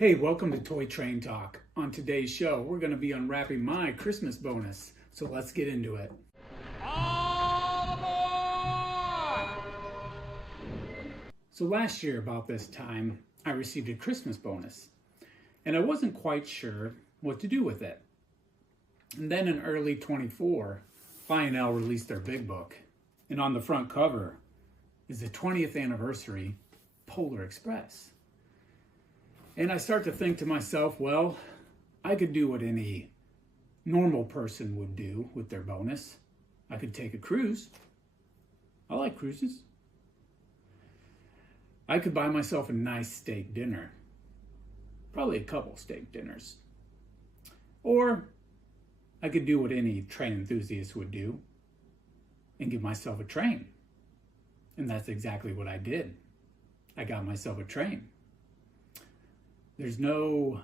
Hey, welcome to Toy Train Talk. On today's show, we're going to be unwrapping my Christmas bonus. So let's get into it. All aboard! So last year about this time, I received a Christmas bonus. And I wasn't quite sure what to do with it. And then in early 24, Lionel released their big book. And on the front cover is the 20th anniversary Polar Express. And I start to think to myself, well, I could do what any normal person would do with their bonus. I could take a cruise. I like cruises. I could buy myself a nice steak dinner. Probably a couple steak dinners. Or I could do what any train enthusiast would do and give myself a train. And that's exactly what I did. I got myself a train. There's no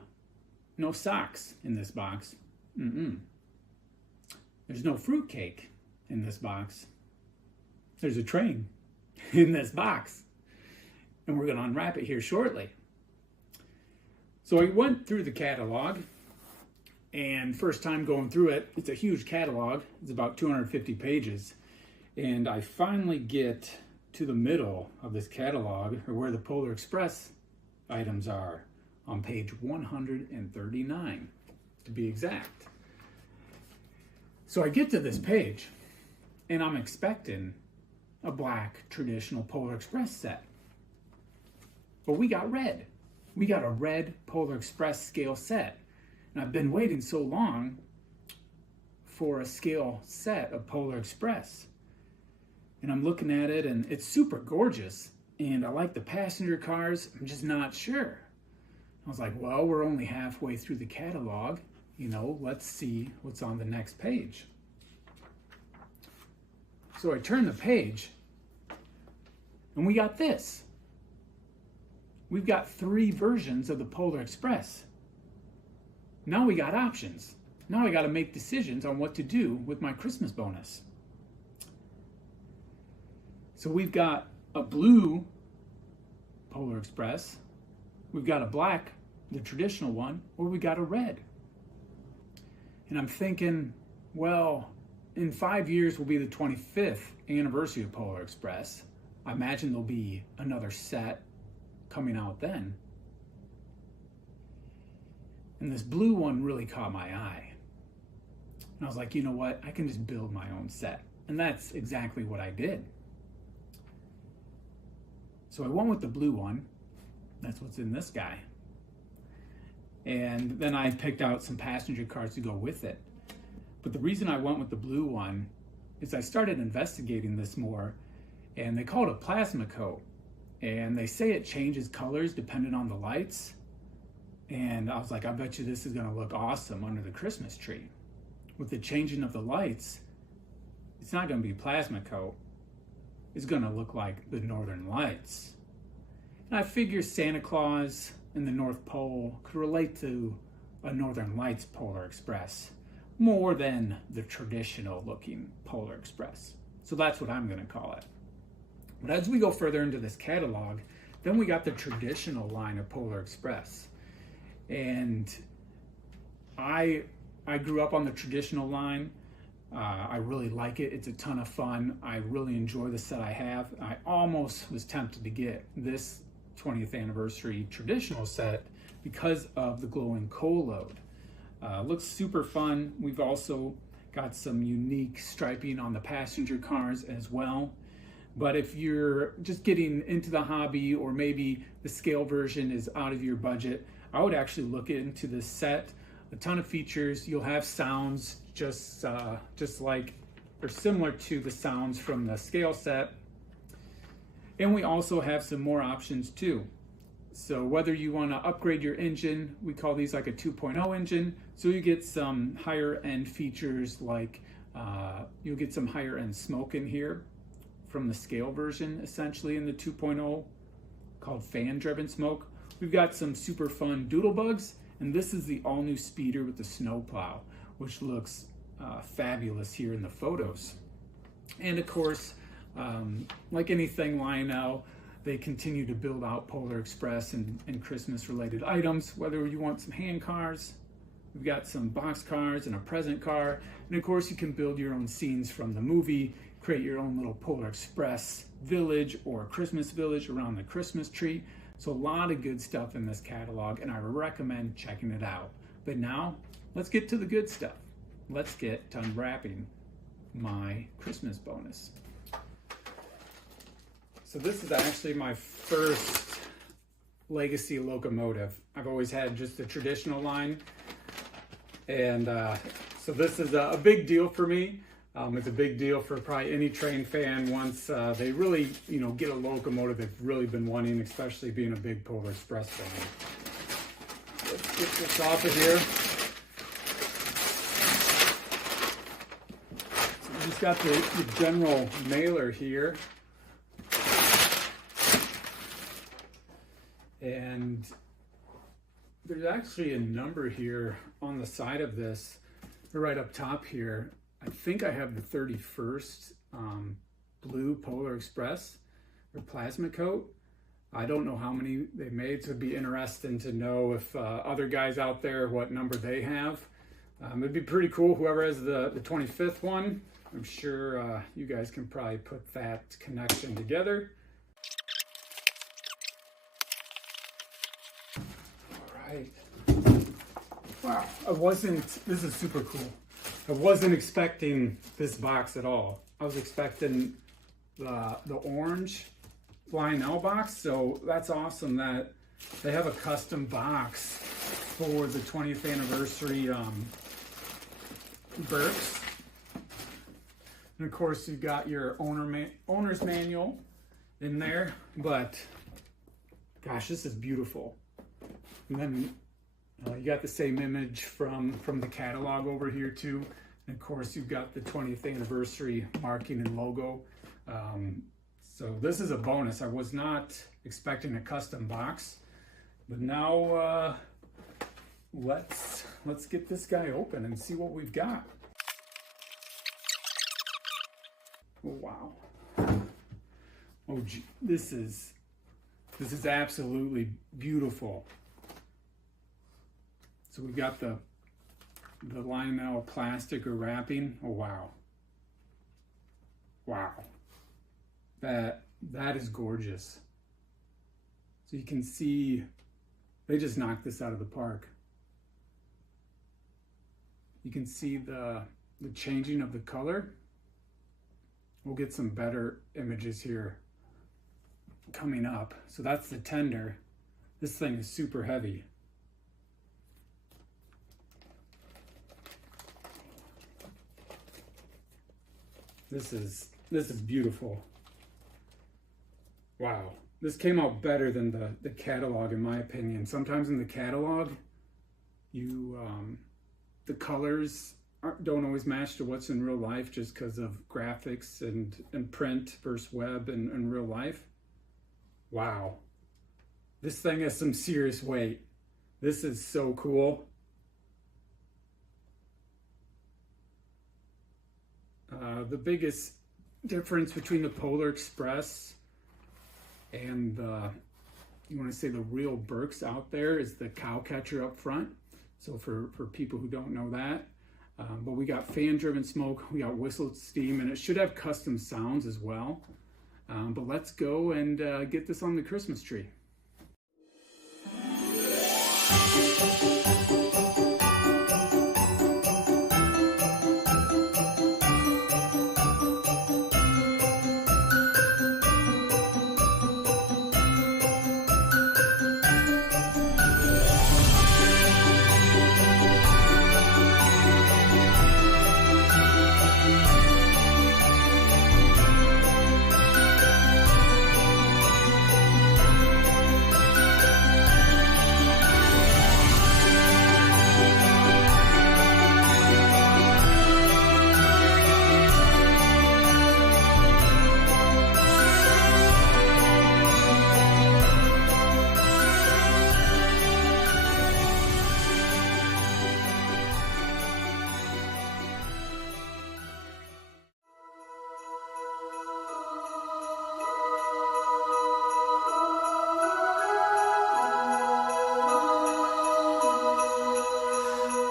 socks in this box. There's no fruitcake in this box. There's a train in this box. And we're going to unwrap it here shortly. So I went through the catalog, and first time going through it, it's a huge catalog. It's about 250 pages. And I finally get to the middle of this catalog, or where the Polar Express items are, on page 139, to be exact. So I get to this page, and I'm expecting a black traditional Polar Express set. But we got red. We got a red Polar Express scale set. And I've been waiting so long for a scale set of Polar Express. And I'm looking at it, and it's super gorgeous. And I like the passenger cars. I'm just not sure. I was like, well, we're only halfway through the catalog. Let's see what's on the next page. So I turn the page, and we got this. We've got 3 versions of the Polar Express. Now we got options. Now I got to make decisions on what to do with my Christmas bonus. So we've got a blue Polar Express. We've got a black, the traditional one, or we got a red. And I'm thinking, well, in 5 years will be the 25th anniversary of Polar Express. I imagine there'll be another set coming out then. And this blue one really caught my eye. And I was like, you know what? I can just build my own set. And that's exactly what I did. So I went with the blue one. That's what's in this guy. And then I picked out some passenger cars to go with it. But the reason I went with the blue one is I started investigating this more, and they call it a plasma coat. And they say it changes colors depending on the lights. And I was like, I bet you this is going to look awesome under the Christmas tree. With the changing of the lights, it's not going to be plasma coat. It's going to look like the Northern Lights. And I figure Santa Claus and the North Pole could relate to a Northern Lights Polar Express more than the traditional looking Polar Express. So that's what I'm going to call it. But as we go further into this catalog, then we got the traditional line of Polar Express. And I grew up on the traditional line. I really like it. It's a ton of fun. I really enjoy the set I have. I almost was tempted to get this 20th anniversary traditional set because of the glowing coal load. Looks super fun. We've also got some unique striping on the passenger cars as well. But if you're just getting into the hobby, or maybe the scale version is out of your budget, I would actually look into this set. A ton of features. You'll have sounds just like, or similar to the sounds from the scale set. And we also have some more options too. So whether you want to upgrade your engine, we call these like a 2.0 engine. So you get some higher end features like you'll get some higher end smoke in here from the scale version, essentially in the 2.0, called fan driven smoke. We've got some super fun doodle bugs, and this is the all new speeder with the snowplow, which looks fabulous here in the photos. And of course, like anything Lionel, they continue to build out Polar Express and Christmas related items, whether you want some hand cars. We've got some box cars and a present car. And of course you can build your own scenes from the movie, create your own little Polar Express village or Christmas village around the Christmas tree. So a lot of good stuff in this catalog, and I recommend checking it out. But now let's get to the good stuff. Let's get to unwrapping my Christmas bonus. So this is actually my first legacy locomotive. I've always had just the traditional line. And so this is a big deal for me. It's a big deal for probably any train fan once they really, get a locomotive they've really been wanting, especially being a big Polar Express fan. Let's get this off of here. So we just got the general mailer here. And there's actually a number here on the side of this, right up top here. I think I have the 31st blue Polar Express or plasma coat. I don't know how many they made, so it'd be interesting to know if other guys out there, what number they have. It'd be pretty cool, whoever has the 25th one. I'm sure you guys can probably put that connection together. Right. Wow, this is super cool. I wasn't expecting this box at all. I was expecting the orange Lionel box, so that's awesome that they have a custom box for the 20th anniversary Berks. And of course you've got your owner's manual in there, but gosh, this is beautiful. And then you got the same image from the catalog over here too. And of course you've got the 20th anniversary marking and logo. So this is a bonus. I was not expecting a custom box, but now let's get this guy open and see what we've got. Oh, wow. Oh, gee, this is absolutely beautiful. So we got the Lionel plastic or wrapping. Oh wow. Wow. That is gorgeous. So you can see they just knocked this out of the park. You can see the changing of the color. We'll get some better images here coming up. So that's the tender. This thing is super heavy. This is beautiful. Wow, this came out better than the catalog in my opinion. Sometimes in the catalog, the colors don't always match to what's in real life just because of graphics and print versus web and real life. Wow, this thing has some serious weight. This is so cool. The biggest difference between the Polar Express and you want to say the real Berks out there is the cow catcher up front. So for people who don't know that, but we got fan driven smoke, we got whistled steam, and it should have custom sounds as well. But let's go and get this on the Christmas tree.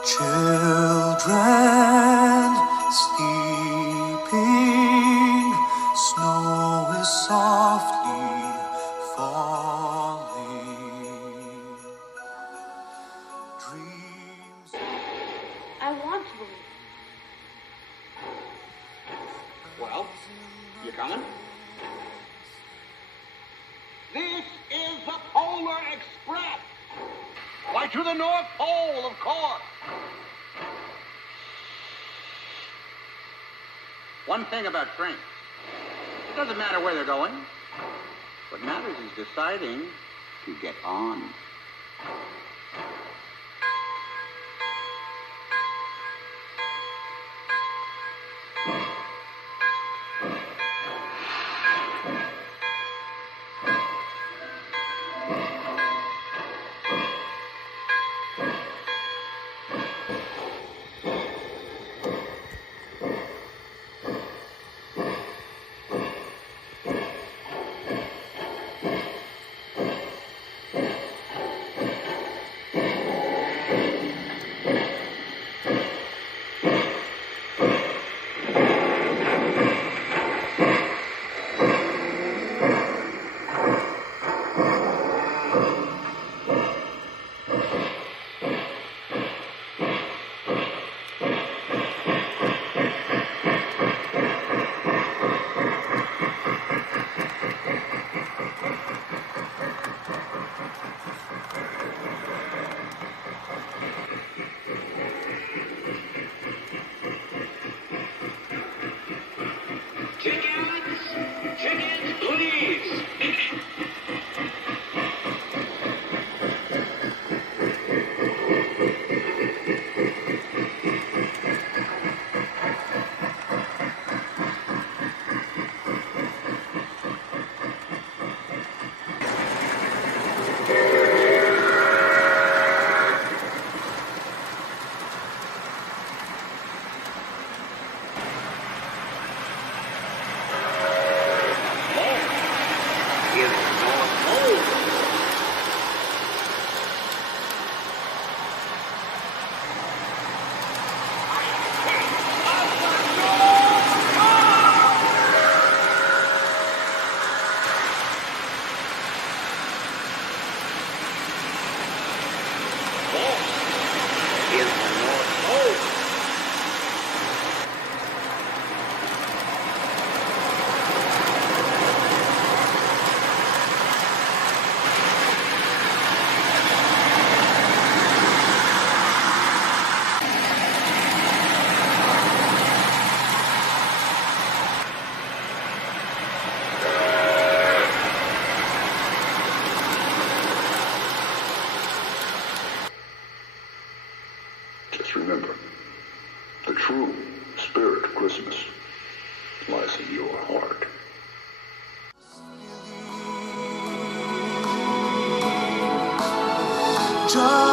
Children sleeping, snow is softly falling. Dreams. I want to believe. Well, you coming? This is the Polar Express. Why, to the North Pole, of course. One thing about trains. It doesn't matter where they're going. What matters is deciding to get on. Chickens, please. Just remember, the true spirit of Christmas lies in your heart. Just